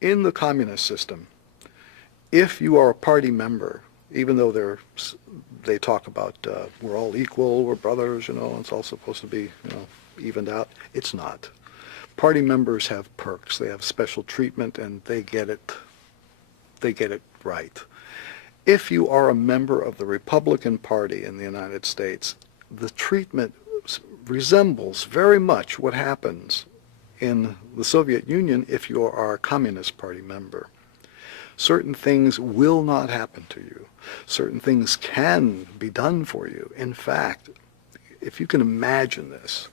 In the communist system, if you are a party member, even though they talk about we're all equal, we're brothers, it's all supposed to be, evened out, it's not. Party members have perks, they have special treatment, and they get it right. If you are a member of the Republican Party in the United States, the treatment resembles very much what happens in the Soviet Union if you are a Communist Party member. Certain things will not happen to you. Certain things can be done for you. In fact, if you can imagine this,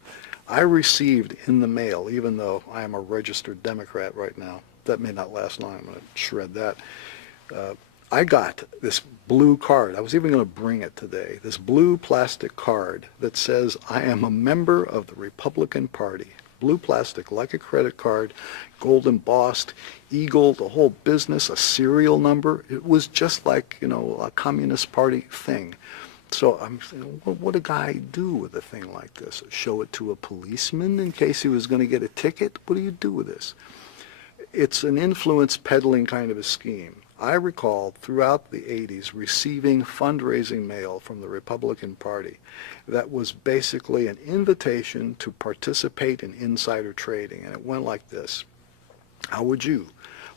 I received in the mail, even though I am a registered Democrat right now, that may not last long, I'm going to shred that, I got this blue card. I was even going to bring it today, this blue plastic card that says I am a member of the Republican Party. Blue plastic, like a credit card, gold embossed, eagle, the whole business, a serial number. It was just like, a Communist Party thing. So I'm saying, what would a guy do with a thing like this? Show it to a policeman in case he was going to get a ticket? What do you do with this? It's an influence peddling kind of a scheme. I recall throughout the 80s receiving fundraising mail from the Republican Party that was basically an invitation to participate in insider trading, and it went like this. How would you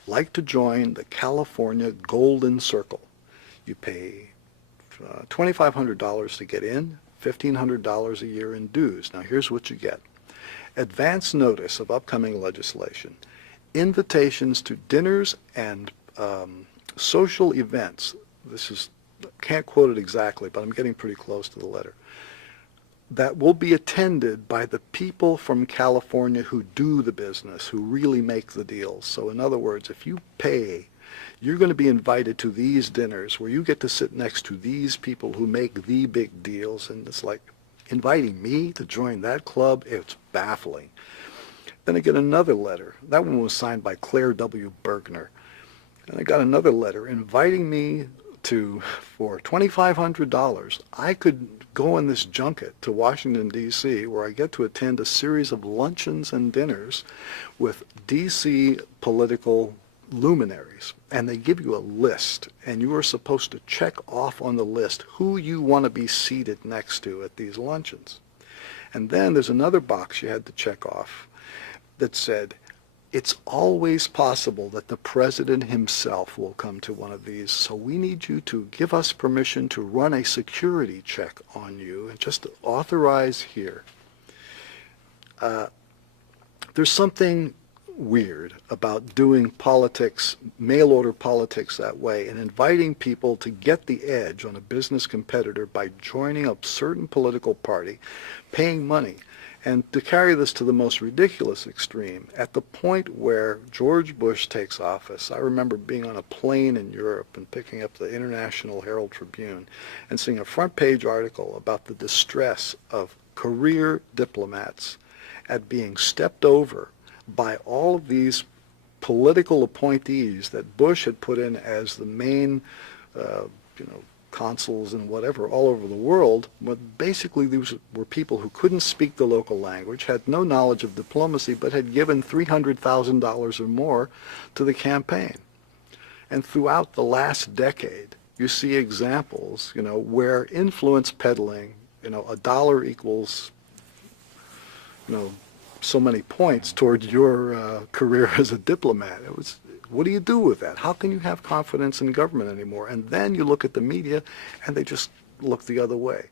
like to join the California Golden Circle? You pay $2,500 to get in, $1,500 a year in dues. Now here's what you get. Advance notice of upcoming legislation, invitations to dinners and social events. Can't quote it exactly, but I'm getting pretty close to the letter. That will be attended by the people from California who do the business, who really make the deals. So in other words, if you pay, you're going to be invited to these dinners where you get to sit next to these people who make the big deals. And it's like inviting me to join that club, it's baffling. Then I get another letter. That one was signed by Claire W. Bergner. And I got another letter inviting me for $2,500, I could go on this junket to Washington, D.C., where I get to attend a series of luncheons and dinners with D.C. political luminaries. And they give you a list, and you are supposed to check off on the list who you want to be seated next to at these luncheons. And then there's another box you had to check off that said, it's always possible that the president himself will come to one of these, so we need you to give us permission to run a security check on you and just authorize here. There's something weird about doing politics, mail-order politics that way, and inviting people to get the edge on a business competitor by joining a certain political party, paying money. And to carry this to the most ridiculous extreme, at the point where George Bush takes office, I remember being on a plane in Europe and picking up the International Herald Tribune and seeing a front page article about the distress of career diplomats at being stepped over by all of these political appointees that Bush had put in as the main, consuls and whatever all over the world. But basically these were people who couldn't speak the local language, had no knowledge of diplomacy, but had given $300,000 or more to the campaign. And throughout the last decade, you see examples, where influence peddling, a dollar equals, so many points toward your career as a diplomat. What do you do with that? How can you have confidence in government anymore? And then you look at the media and they just look the other way.